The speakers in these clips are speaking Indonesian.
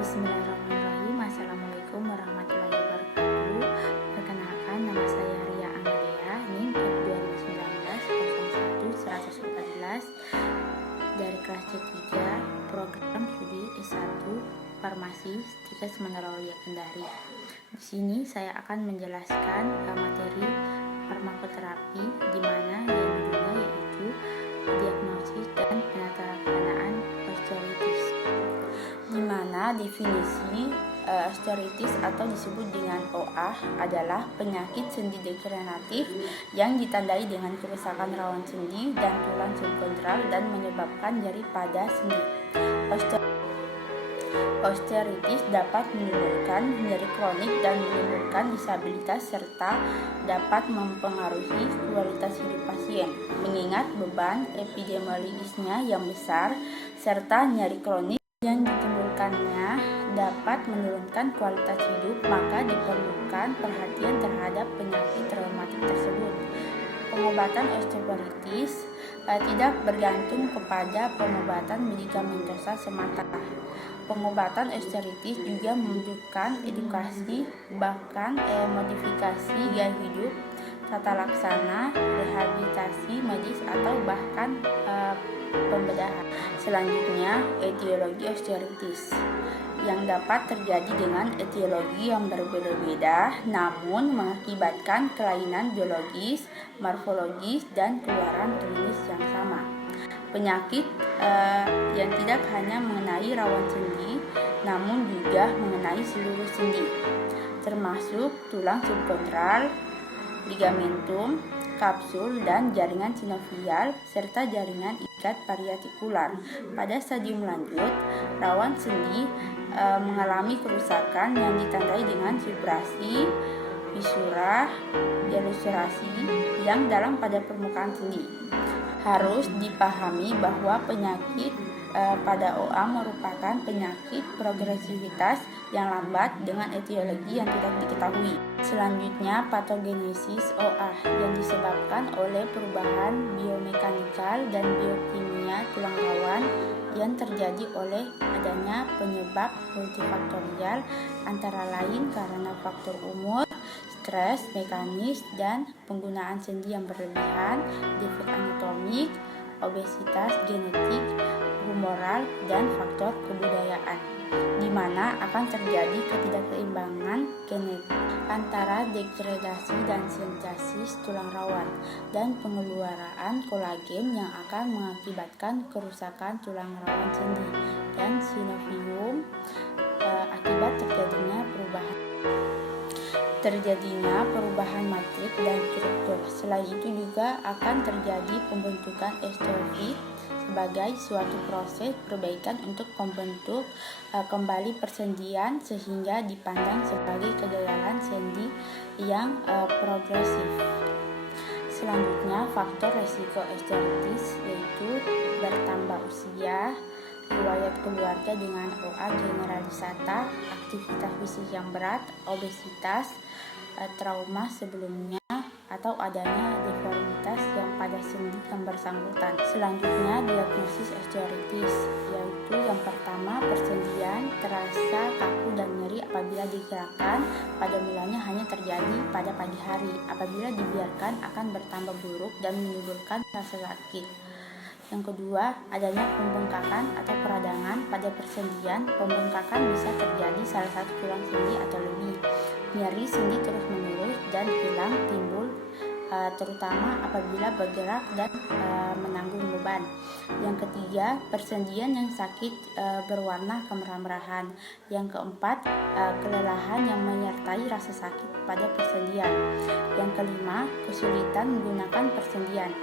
Bismillahirrahmanirrahim. Assalamualaikum warahmatullahi wabarakatuh. Perkenalkan, nama saya Ria Anggelia, NIM F2019-01-114 dari kelas C3, program studi S1 Farmasi Stikes Meneorologi Kendari. Di sini saya akan menjelaskan materi farmakoterapi, di mana yang judulnya yaitu diagnosis dan penata-laksanaan osteoartritis, di mana definisi osteoartritis atau disebut dengan OA adalah penyakit sendi degeneratif yang ditandai dengan kerusakan rawan sendi dan tulang subkondral dan menyebabkan nyeri pada sendi. Osteoartritis dapat menimbulkan nyeri kronik dan menimbulkan disabilitas serta dapat mempengaruhi kualitas hidup pasien. Mengingat beban epidemiologisnya yang besar serta nyeri kronik yang ditimbulkannya dapat menurunkan kualitas hidup, maka diperlukan perhatian terhadap penyakit reumatik tersebut. Pengobatan osteoartritis tidak bergantung kepada pengobatan medikamentosa semata. Pengobatan osteoartritis juga membutuhkan edukasi, bahkan modifikasi gaya hidup, tata laksana, rehabilitasi medis, atau bahkan pembedahan. Selanjutnya, etiologi osteoartritis yang dapat terjadi dengan etiologi yang berbeda-beda namun mengakibatkan kelainan biologis, morfologis, dan keluaran klinis yang sama. Penyakit yang tidak hanya mengenai rawan sendi namun juga mengenai seluruh sendi, termasuk tulang subkondral, ligamentum, kapsul, dan jaringan sinovial, serta jaringan ikat periartikular. Pada stadium lanjut, rawan sendi mengalami kerusakan yang ditandai dengan vibrasi, fisura, delucerasi yang dalam pada permukaan sendi. Harus dipahami bahwa penyakit pada OA merupakan penyakit progresivitas yang lambat dengan etiologi yang tidak diketahui. Selanjutnya, patogenesis OA yang disebabkan oleh perubahan biomekanikal dan biokimia tulang rawan yang terjadi oleh adanya penyebab multifaktorial, antara lain karena faktor umur, stres mekanis, dan penggunaan sendi yang berlebihan, defek anatomik, obesitas genetik, humoral, dan faktor kebudayaan, di mana akan terjadi ketidakseimbangan genetik antara degradasi dan sintesis tulang rawan dan pengeluaran kolagen yang akan mengakibatkan kerusakan tulang rawan sendi dan sinovium akibat terjadinya perubahan matrik dan struktur. Selain itu juga akan terjadi pembentukan osteofit sebagai suatu proses perbaikan untuk membentuk kembali persendian sehingga dipandang sebagai kegagalan sendi yang progresif. Selanjutnya, faktor resiko osteoartritis yaitu bertambah usia, riwayat keluarga dengan OA generalisata, aktivitas fisik yang berat, obesitas, trauma sebelumnya, atau adanya deformitas yang pada sendi yang bersangkutan. Selanjutnya, diagnosis osteoartritis yaitu yang pertama, persendian terasa kaku dan nyeri apabila digerakkan. Pada mulanya hanya terjadi pada pagi hari. Apabila dibiarkan akan bertambah buruk dan menimbulkan rasa sakit. Yang kedua, adanya pembengkakan atau peradangan pada persendian. Pembengkakan bisa terjadi salah satu tulang sendi atau lebih. Nyeri sendi terus-menerus dan hilang timbul terutama apabila bergerak dan menanggung beban. Yang ketiga, persendian yang sakit berwarna kemerah-merahan. Yang keempat, kelelahan yang menyertai rasa sakit pada persendian. Yang kelima, kesulitan menggunakan persendian.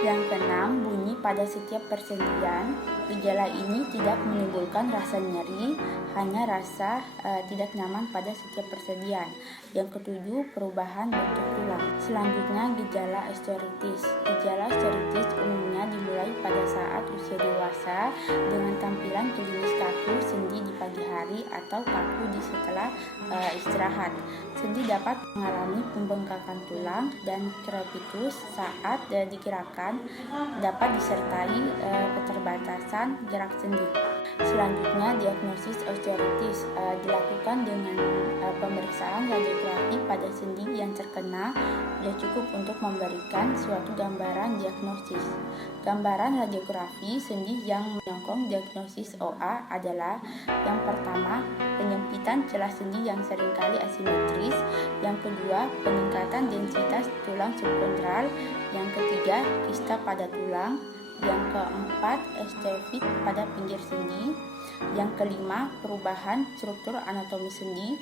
Yang keenam, bunyi pada setiap persendian. Gejala ini tidak menimbulkan rasa nyeri, hanya rasa tidak nyaman pada setiap persendian. Yang ketujuh, perubahan bentuk tulang. Selanjutnya, gejala osteoartritis. Gejala osteoartritis umumnya dimulai pada saat usia dewasa dengan tampilan klinis kaku sendi di pagi hari nyeri atau kaku setelah istirahat. Sendi dapat mengalami pembengkakan tulang dan crepitus saat digerakkan, dapat disertai keterbatasan gerak sendi. Selanjutnya, diagnosis osteoartritis dilakukan dengan pemeriksaan radiografi pada sendi yang terkena sudah cukup untuk memberikan suatu gambaran diagnosis. Gambaran radiografi sendi yang menyokong diagnosis OA adalah: yang pertama, penyempitan celah sendi yang seringkali asimetris; yang kedua, peningkatan densitas tulang subkondral; yang ketiga, kista pada tulang; yang keempat, osteofit pada pinggir sendi; yang kelima, perubahan struktur anatomi sendi.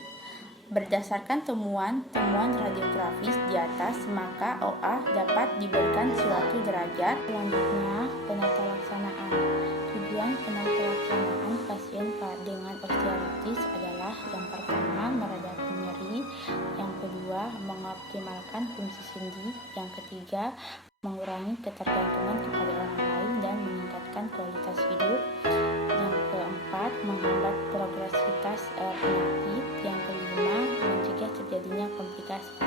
Berdasarkan temuan radiografis di atas, maka OA dapat diberikan suatu derajat. Selanjutnya, penata laksanaan. Tujuan penata laksanaan pasien dengan osteoartritis adalah: yang pertama, meredakan nyeri; yang kedua, mengoptimalkan fungsi sendi; yang ketiga, mengurangi ketergantungan kepada orang lain dan meningkatkan kualitas hidup; yang keempat, menghambat progresivitas penyakit; yang kelima, mencegah terjadinya komplikasi.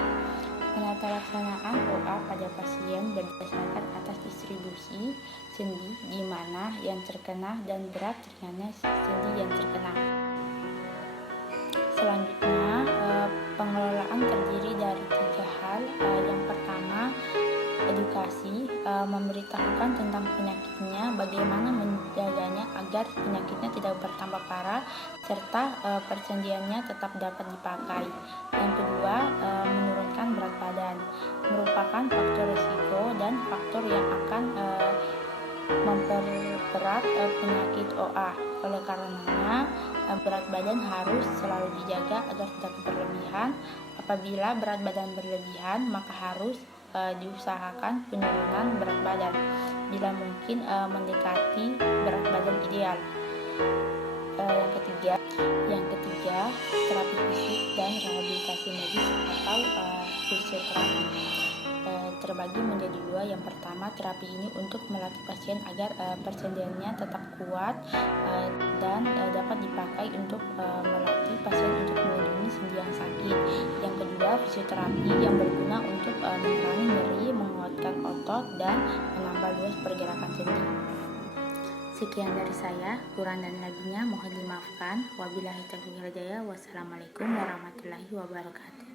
Penata laksanaan OA pada pasien berdasarkan atas distribusi sendi, di mana yang terkena dan berat ringannya sendi yang terkena. Selanjutnya, pengelolaan terdiri dari 3 hal. Yang pertama, edukasi, memberitahukan tentang penyakitnya, bagaimana menjaganya agar penyakitnya tidak bertambah parah, serta persendiannya tetap dapat dipakai. Yang kedua, menurunkan berat badan, merupakan faktor risiko dan faktor yang akan memperberat penyakit OA. Oleh karenanya, berat badan harus selalu dijaga agar tidak berlebihan. Apabila berat badan berlebihan, maka harus diusahakan penurunan berat badan bila mungkin mendekati berat badan ideal. Yang ketiga, terapi fisik dan rehabilitasi medis atau fisioterapi terbagi menjadi 2. Yang pertama, terapi ini untuk melatih pasien agar persendiannya tetap kuat dan dapat dipakai untuk melatih pasien untuk melindungi sendi yang sakit. Yang kedua, fisioterapi yang berguna untuk mengurangi nyeri, menguatkan otot, dan menambah luas pergerakan sendi. Sekian dari saya, kurang dan lebihnya mohon dimaafkan. Wabillahi taufiq wal hidayah. Wassalamualaikum warahmatullahi wabarakatuh.